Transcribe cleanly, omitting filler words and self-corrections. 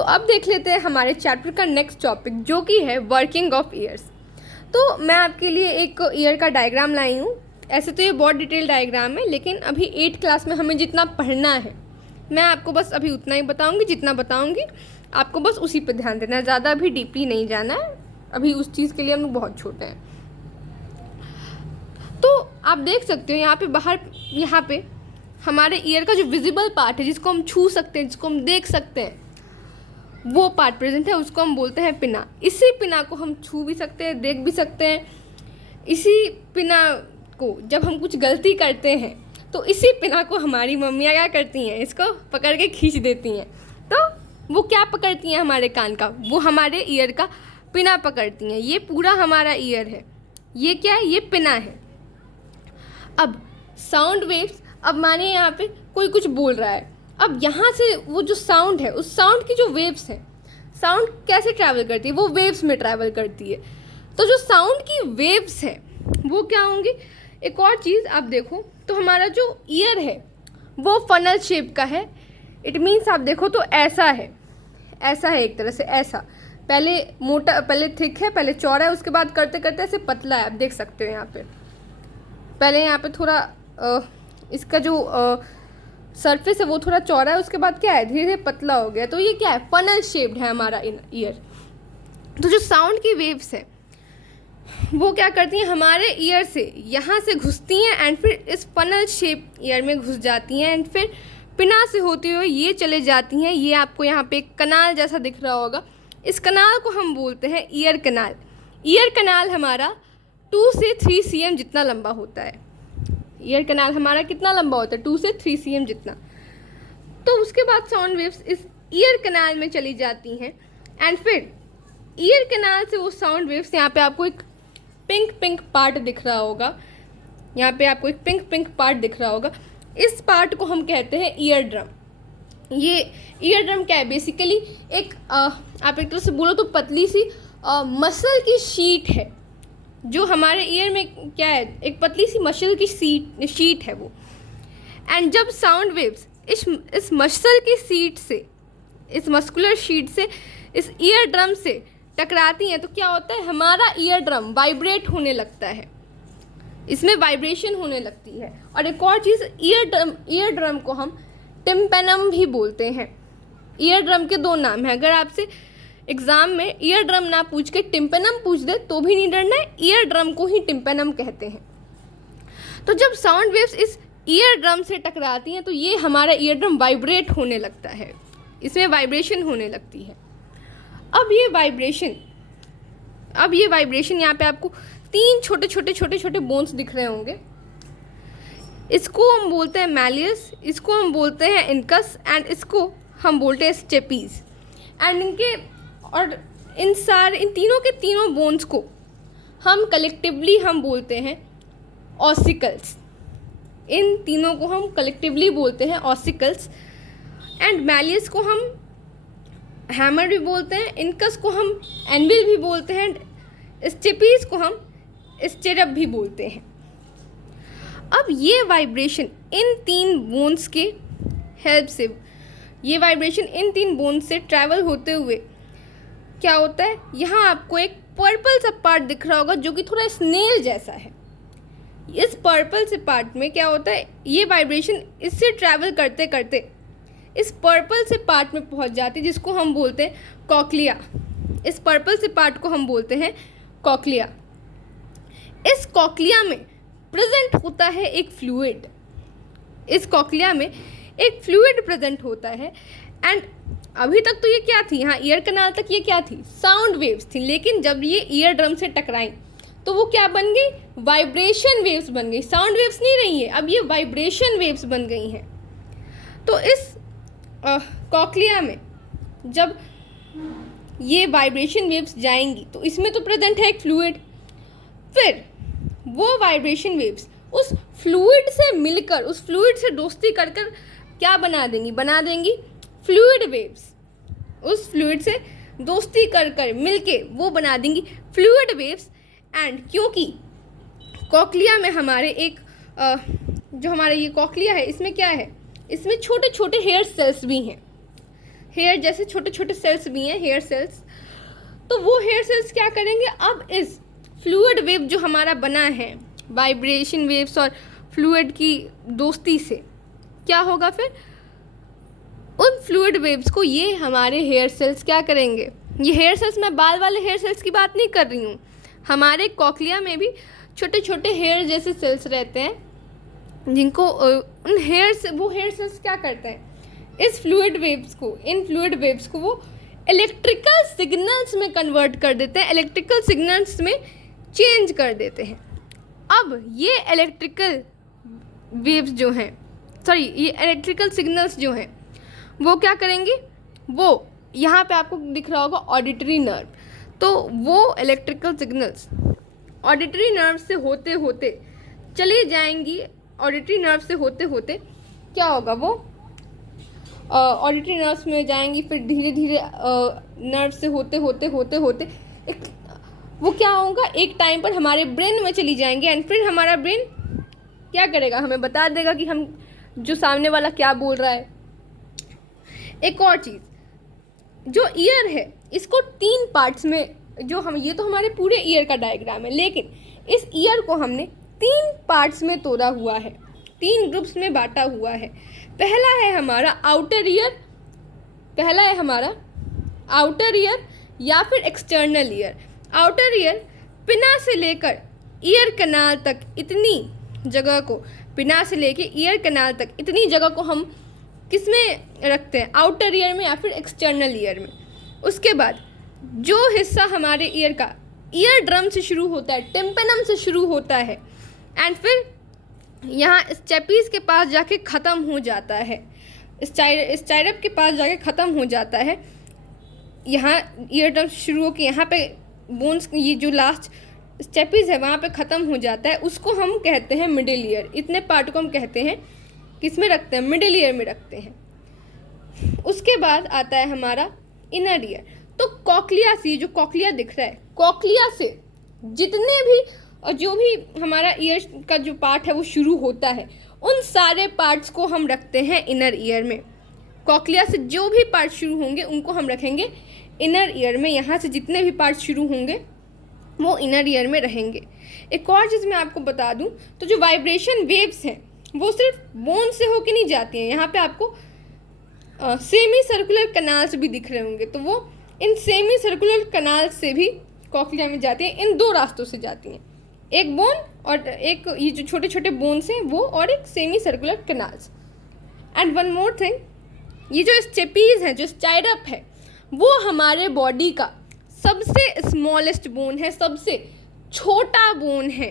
तो अब देख लेते हैं हमारे चैप्टर का नेक्स्ट टॉपिक, जो कि है वर्किंग ऑफ ईयर्स। तो मैं आपके लिए एक ईयर का डायग्राम लाई हूँ। ऐसे तो ये बहुत डिटेल डायग्राम है, लेकिन अभी 8th क्लास में हमें जितना पढ़ना है मैं आपको बस अभी उतना ही बताऊँगी। जितना बताऊँगी आपको बस उसी पर ध्यान देना है, ज़्यादा अभी डीपली नहीं जाना है। अभी उस चीज़ के लिए हम लोग बहुत छोटे हैं। तो आप देख सकते हो यहाँ पे बाहर, यहाँ पे हमारे ईयर का जो विजिबल पार्ट है, जिसको हम छू सकते हैं, जिसको हम देख सकते हैं, वो पार्ट प्रेजेंट है, उसको हम बोलते हैं पिना। इसी पिना को हम छू भी सकते हैं, देख भी सकते हैं। इसी पिना को जब हम कुछ गलती करते हैं तो इसी पिना को हमारी मम्मियाँ क्या करती हैं, इसको पकड़ के खींच देती हैं। तो वो क्या पकड़ती हैं, हमारे कान का, वो हमारे ईयर का पिना पकड़ती हैं। ये पूरा हमारा ईयर है, ये क्या है, ये पिना है। अब साउंड वेव्स, अब मानिए यहाँ पे कोई कुछ बोल रहा है, अब यहाँ से वो जो साउंड है, उस साउंड की जो वेव्स हैं, साउंड कैसे ट्रैवल करती है, वो वेव्स में ट्रैवल करती है। तो जो साउंड की वेव्स हैं वो क्या होंगी। एक और चीज़ आप देखो तो हमारा जो ईयर है वो फनल शेप का है। इट मीन्स आप देखो तो ऐसा है, ऐसा है एक तरह से, ऐसा पहले मोटा, पहले थिक है, पहले चौड़ा है, उसके बाद करते करते ऐसे पतला है। आप देख सकते हो यहाँ पे पहले यहाँ पे थोड़ा इसका जो सरफेस है वो थोड़ा चौड़ा है, उसके बाद क्या है, धीरे धीरे पतला हो गया। तो ये क्या है, फनल शेप्ड है हमारा ईयर। तो जो साउंड की वेव्स है वो क्या करती हैं, हमारे ईयर से यहाँ से घुसती हैं एंड फिर इस फनल शेप ईयर में घुस जाती हैं एंड फिर पिना से होते हुए ये चले जाती हैं। ये आपको यहाँ पे एक कनाल जैसा दिख रहा होगा, इस कनाल को हम बोलते हैं ईयर कनाल। ईयर कनाल हमारा 2 से 3 cm जितना लंबा होता है। ईयर कनाल हमारा कितना लंबा होता है, 2 से 3 cm जितना। तो उसके बाद साउंड वेव्स इस ईयर कनाल में चली जाती हैं एंड फिर ईयर कनाल से वो साउंड वेव्स, यहाँ पे आपको एक पिंक पिंक पार्ट दिख रहा होगा, यहाँ पे आपको एक पिंक पिंक पार्ट दिख रहा होगा, इस पार्ट को हम कहते हैं ईयर ड्रम। ये ईयर ड्रम क्या है, बेसिकली एक आप एक तरह से बोलो तो पतली सी मसल की शीट है, जो हमारे ईयर में क्या है, एक पतली सी मसल की शीट है वो। एंड जब साउंड वेव्स इस मसल की शीट से, इस मस्कुलर शीट से इस ईयर ड्रम से टकराती हैं तो क्या होता है, हमारा ईयर ड्रम वाइब्रेट होने लगता है, इसमें वाइब्रेशन होने लगती है। और एक और चीज़, ईयर ड्रम को हम टिम्पेनम भी बोलते हैं। ईयर ड्रम के 2 नाम हैं। अगर आपसे एग्ज़ाम में ईयर ड्रम ना पूछ के टिम्पेनम पूछ दे तो भी नहीं डरना है, ईयर ड्रम को ही टिम्पेनम कहते हैं। तो जब साउंड वेव्स इस ईयर ड्रम से टकराती हैं तो ये हमारा ईयर ड्रम वाइब्रेट होने लगता है, इसमें वाइब्रेशन होने लगती है। अब ये वाइब्रेशन यहाँ पे आपको 3 छोटे छोटे बोन्स दिख रहे होंगे। इसको हम बोलते हैं मैलियस, इसको हम बोलते हैं इनकस एंड इसको हम बोलते हैं स्टेपीज। एंड इन तीनों के तीनों बोन्स को हम कलेक्टिवली हम बोलते हैं ऑसिकल्स। इन तीनों को हम कलेक्टिवली बोलते हैं ऑसिकल्स। एंड मैलियस को हम हैमर भी बोलते हैं, इनकस को हम एनविल भी बोलते हैं, स्टेपीज को हम स्टेरप भी बोलते हैं। अब ये वाइब्रेशन इन 3 बोन्स के हेल्प से, ये वाइब्रेशन इन 3 बोन्स से ट्रैवल होते हुए क्या होता है, यहाँ आपको एक पर्पल सा पार्ट दिख रहा होगा जो कि थोड़ा स्नेल जैसा है। इस पर्पल से पार्ट में क्या होता है, ये वाइब्रेशन इससे ट्रैवल करते करते इस पर्पल से पार्ट में पहुंच जाती है, जिसको हम बोलते हैं कॉक्लिया। इस पर्पल से पार्ट को हम बोलते हैं कॉक्लिया। इस कॉक्लिया में प्रेजेंट होता है एक फ्लूइड, इस कॉक्लिया में एक फ्लूइड प्रेजेंट होता है। एंड अभी तक तो ये क्या थी, यहाँ ईयर कनाल तक ये क्या थी, साउंड वेव्स थी। लेकिन जब ये ईयर ड्रम से टकराई तो वो क्या बन गई, वाइब्रेशन वेव्स बन गई। साउंड वेव्स नहीं रही है, अब ये वाइब्रेशन वेव्स बन गई हैं। तो इस कॉक्लिया में जब ये वाइब्रेशन वेव्स जाएंगी तो इसमें तो प्रेजेंट है एक फ्लूइड, फिर वो वाइब्रेशन वेव्स उस फ्लूइड से मिलकर, उस फ्लूइड से दोस्ती कर कर क्या बना देंगी फ्लूइड वेव्स। उस फ्लूइड से दोस्ती कर कर मिलके वो बना देंगी फ्लूइड वेव्स। एंड क्योंकि कॉक्लिया में हमारे एक जो हमारा ये कॉक्लिया है, इसमें क्या है, इसमें छोटे छोटे हेयर सेल्स भी हैं। हेयर जैसे छोटे छोटे सेल्स भी हैं, हेयर सेल्स। तो वो हेयर सेल्स क्या करेंगे, अब इस फ्लूइड वेव जो हमारा बना है वाइब्रेशन वेव्स और फ्लूइड की दोस्ती से, क्या होगा फिर, उन फ्लूइड वेव्स को ये हमारे हेयर सेल्स क्या करेंगे, ये हेयर सेल्स, मैं बाल वाले हेयर सेल्स की बात नहीं कर रही हूँ, हमारे कॉकलिया में भी छोटे छोटे हेयर जैसे सेल्स रहते हैं जिनको उन हेयर से, वो हेयर सेल्स क्या करते हैं, इस फ्लूइड वेव्स को, इन फ्लूइड वेव्स को वो इलेक्ट्रिकल सिग्नल्स में कन्वर्ट कर देते हैं, इलेक्ट्रिकल सिग्नल्स में चेंज कर देते हैं। अब ये इलेक्ट्रिकल वेव्स जो हैं, सॉरी ये इलेक्ट्रिकल सिग्नल्स जो हैं वो क्या करेंगे, वो यहाँ पे आपको दिख रहा होगा ऑडिटरी नर्व, तो वो इलेक्ट्रिकल सिग्नल्स ऑडिटरी नर्व से होते होते चली जाएंगी, ऑडिटरी नर्व से होते होते क्या होगा, वो ऑडिटरी नर्व्स में जाएंगी, फिर धीरे धीरे नर्व से होते होते होते होते एक वो क्या होगा, एक टाइम पर हमारे ब्रेन में चली जाएंगी, एंड फिर हमारा ब्रेन क्या करेगा, हमें बता देगा कि हम जो सामने वाला क्या बोल रहा है। एक और चीज़, जो ईयर है इसको 3 पार्ट्स में, जो हम, ये तो हमारे पूरे ईयर का डायग्राम है, लेकिन इस ईयर को हमने 3 पार्ट्स में तोड़ा हुआ है, 3 ग्रुप्स में बांटा हुआ है। पहला है हमारा आउटर ईयर, पहला है हमारा आउटर ईयर या फिर एक्सटर्नल ईयर। आउटर ईयर पिना से लेकर ईयर कनाल तक, इतनी जगह को, पिना से लेकर ईयर कनाल तक इतनी जगह को हम किस में रखते हैं, आउटर ईयर में या फिर एक्सटर्नल ईयर में। उसके बाद जो हिस्सा हमारे ईयर का ईयर ड्रम से शुरू होता है, टिम्पेनम से शुरू होता है, एंड फिर यहाँ स्टेपीज के पास जाके ख़त्म हो जाता है, स्टाइरप के पास जाके ख़त्म हो जाता है। यहाँ ईयर ड्रम से शुरू होकर यहाँ पे बोन्स, ये जो लास्ट स्टेपीज है वहाँ पे ख़त्म हो जाता है, उसको हम कहते हैं मिडिल ईयर। इतने पार्ट को हम कहते हैं किस में रखते हैं, मिडिल ईयर में रखते हैं। उसके बाद आता है हमारा इनर ईयर। तो कॉकलिया से, जो कॉकलिया दिख रहा है, कॉकलिया से जितने भी और जो भी हमारा ईयर का जो पार्ट है वो शुरू होता है, उन सारे पार्ट्स को हम रखते हैं इनर ईयर में। कॉकलिया से जो भी पार्ट शुरू होंगे उनको हम रखेंगे इनर ईयर में, यहाँ से जितने भी पार्ट शुरू होंगे वो इनर ईयर में रहेंगे। एक और चीज़ मैं आपको बता दूं, तो जो वाइब्रेशन वेव्स हैं वो सिर्फ बोन से होके नहीं जाती हैं, यहाँ पे आपको सेमी सर्कुलर कनाल्स भी दिख रहे होंगे, तो वो इन सेमी सर्कुलर कनाल से भी कॉकलिया में जाती हैं। इन 2 रास्तों से जाती हैं, एक बोन और एक ये जो छोटे छोटे बोन्स हैं वो, और एक semi circular canals. And one more thing, ये जो स्टेपीज हैं, जो स्टाइरप है, वो हमारे बॉडी का सबसे स्मॉलेस्ट बोन है, सबसे छोटा बोन है।